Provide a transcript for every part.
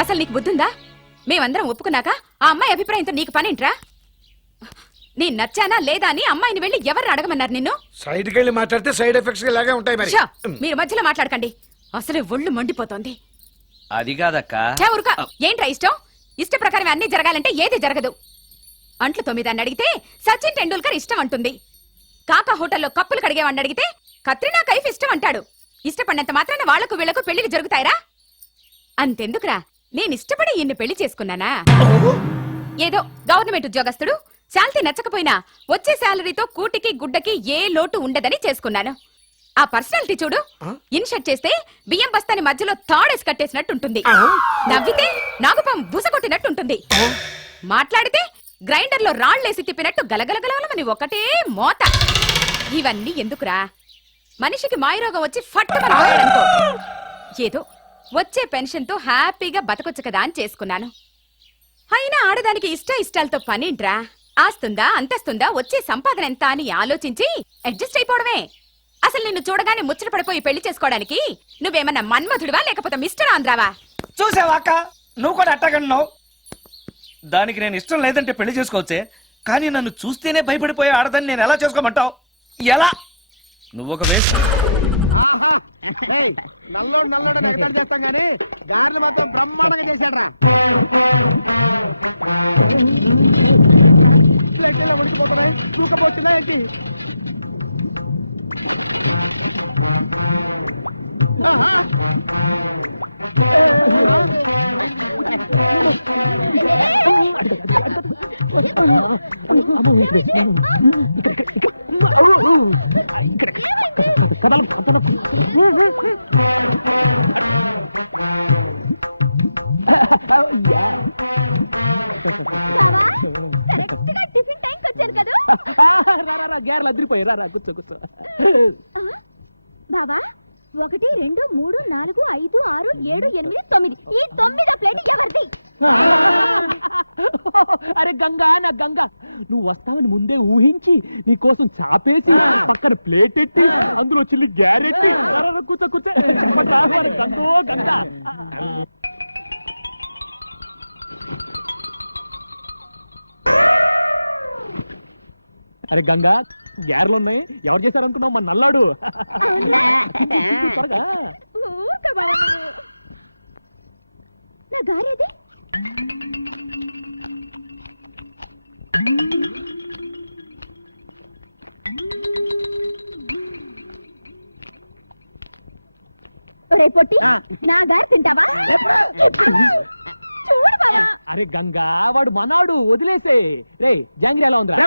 అసలు నీకు బుద్ధుందా? మేమందరం ఒప్పుకున్నాక ఆ అమ్మాయి అభిప్రాయంతో నీకు పనేంట్రా? నేను నచ్చానా లేదా అని అమ్మాయిని వెళ్ళి ఎవరు అడగమన్నారు నిన్ను? సైడ్కి వెళ్ళి మాట్లాడితే సైడ్ ఎఫెక్ట్స్ ఇలాగే ఉంటాయి మరి. మీరు మధ్యలో మాట్లాడకండి, అసలే ఒళ్ళు మండిపోతోంది. అది కాదక్క. ఊరుక. ఏంట్రా ఇష్టం? ఇష్ట ప్రకారం అన్ని జరగాలంటే ఏది జరగదు. అంట్లు 9 అని అడిగితే సచిన్ టెండూల్కర్ ఇష్టం అంటుంది. కాకా హోటల్లో కప్పులు కడిగేవాడిని అడిగితే కత్రినా కైఫ్ ఇష్టం అంటాడు. ఇష్టపడినంత మాత్రాన వాళ్లకు వీళ్లకు పెళ్లికి జరుగుతాయిరా? అంతెందుకురా, నేను ఇష్టపడి ఈయన్ని పెళ్లి చేసుకున్నానా? ఏదో గవర్నమెంట్ ఉద్యోగస్తుడు, శాలరీ నచ్చకపోయినా వచ్చే శాలరీతో కూటికి గుడ్డకి ఏ లోటు ఉండదని చేసుకున్నాను. ఆ పర్సనాలిటీ చూడు, ఇన్షర్ట్ చేస్తే బియ్యం బస్తాని మధ్యలో తాడేసి కట్టేసినట్టుంటుంది. నవ్వితే నాగుపం బుసకొట్టినట్టుంటుంది. మాట్లాడితే గ్రైండర్ లో రాళ్లేసి తిప్పినట్టు గలగలగలమని ఒకటే మోత. ఇవన్నీ ఎందుకురా? మనిషికి మాయరోగం వచ్చి ఫట్టుమని పోయాడనుకో, ఏదో వచ్చే పెన్షన్ తో హ్యాపీగా బతకొచ్చు కదా అని చేసుకున్నాను. అయినా ఆడదానికి ఇష్టాలతో పనింట్రా? ఆస్తుందా అంతస్తుందా వచ్చే సంపాదన ఎంత అని ఆలోచించి అడ్జస్ట్ అయిపోవడమే. అసలు నిన్ను చూడగానే ముచ్చట పడిపోయి పెళ్లి చేసుకోవడానికి నువ్వేమన్నా మన్మధుడివా లేకపోతే మిస్టర్ ఆంధ్రావా? చూసావా అక్క, నువ్వు కూడా అట్టగన్నావు. దానికి నేను ఇష్టం లేదంటే పెళ్లి చేసుకోవచ్చే, కానీ నన్ను చూస్తేనే భయపడిపోయే ఆడదని నేను ఎలా చేసుకోమంటావు? ఎలా? నువ్వు ఒక వేస్ట్. నల్లోడు ఎగతాడు చేస్తాం గానీ గారెలు మాత్రం బ్రహ్మాండంగా చేశాడు రా. ఉడికిపోతున్నాయి, తూకపోతుందా ఏంటి? గ్యారెలు అదిరిపోయి రా కూర్చో కూర్చో. బావా 1 2 3 4 5 6 7 8 9 ఈ 9వ ప్లేట్ ఎవరిది? అరే గంగా, నా గంగా, నువ్వు వస్తావని ముందే ఊహించి నీ కోసం చాపేసి పక్కన ప్లేట్ ఎట్టి అందులో చిల్లి గ్యారెట్టి కూర్చో కూర్చో. గంగో గంగా. అరే గంగా, గ్యారెలు ఉన్నాయి. ఎవరు చేశారనుకున్నావు? మన నల్లాడు. త్వరగా. నా గారేది? పొట్టి, నా గారు తింటావా? చూడు బావా. అరే గంగా, వాడు మనాడు, వదిలేసే. రే జాంగ్రీ ఎలా ఉందిరా?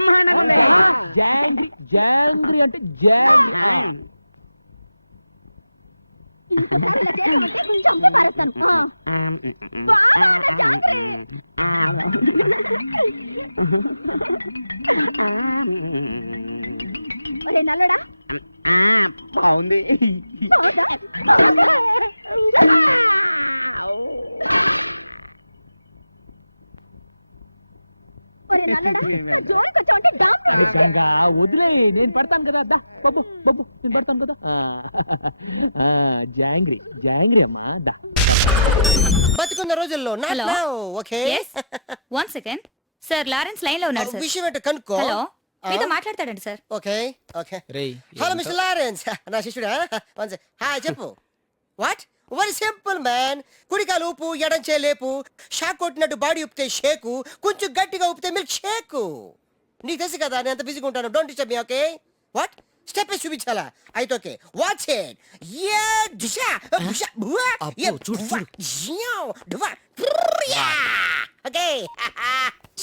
జాంగ్రీ జాంగ్రీ అంటే జాంగ్రీ. ఇంకోసారి ఇలా చేసామంటే చంపి పారేస్తాను. ఒరే నల్లడా, బాగుంది. గంగా వదిలే, నేను పెడతాను కదా. దా బాబు బాబు, నేను పెడతాను కదా. జాంగ్రీ జాంగ్రీ అమ్మా, దా బతుకున్న రోజుల్లో. Okay, 1 second sir. Lawrence line లో ఉన్నారు సార్. విషయం ఏంటో కనుక్కో. హలో, మీతో మాట్లాడతాడండి sir. Okay okay. Hello mister Lawrence, నా శిష్యుడా? హాయ్, చెప్పు. వాట్? Very simple man. కుడికాలు ఊపు, ఎడంచే లేపు. షాక్ కొట్టినట్టు బాడీ ఊపితే షేకు, కొంచెం గట్టిగా ఊపితే మిల్క్ షేకు. నీకు తెలుసు కదా నేను ఎంత బిజీగా ఉంటాను. Don't disturb me. Okay? What? Step వేసి చూపించాలా? అయితే ఓకే, వాచ్ ఇట్. యా దిశా దిశా బువా యా చూడు డువా యా. ఓకే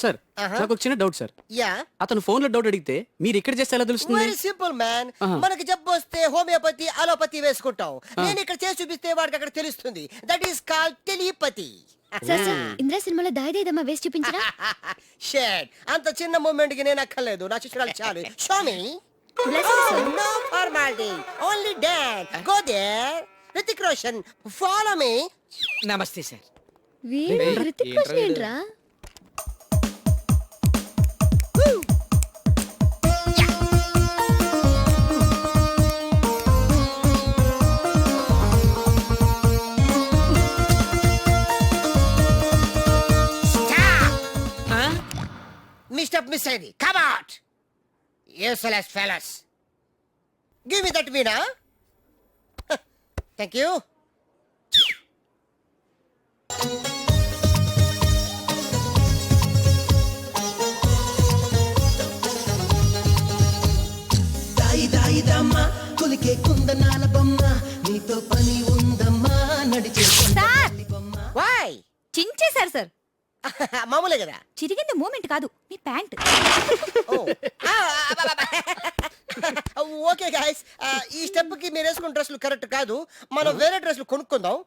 సార్, నాకు ఒక చిన్న డౌట్ సార్. యా, అతను ఫోన్ లో డౌట్ అడిగితే మీరు ఇక్కడ చేస్తే ఎలా తెలుస్తుంది? Very simple man. మనకి జబ్బు వస్తే హోమియోపతి, అలోపతి వేసుకుంటాం. నేను ఇక్కడ చేసి చూపిస్తే వాడికి అక్కడ తెలుస్తుంది. That is called telepathy. Sir Indra సినిమాలో దాయిదేదమ్మా వేసి చూపించరా? షేట్, అంత చిన్న మూమెంట్ కి నేను అక్కర్లేదు. నా శిష్యురాలు చాలు. Show me. No formality, only dance. Go there. Hrithik Roshan, follow me. నమస్తే సార్. హృతిక్ రోషన్ ఏంట్రా? మిస్ అయింది. Come out useless fellows. Give me that veena. Thank you. దాయి దాయి దమ్మ కులికే కుందనాల బొమ్మ నీతో పని ఉందమ్మా నడిచే సార్ వాయ్ చించేశారు సార్. మామూలే కదా. చిరిగింది మూమెంట్ కాదు మీ ప్యాంట్. ఓకే గాయస్, ఈ స్టెప్ కి మీరు వేసుకున్న డ్రెస్సులు కరెక్ట్ కాదు. మనం వేరే డ్రెస్సులు కొనుక్కుందాం.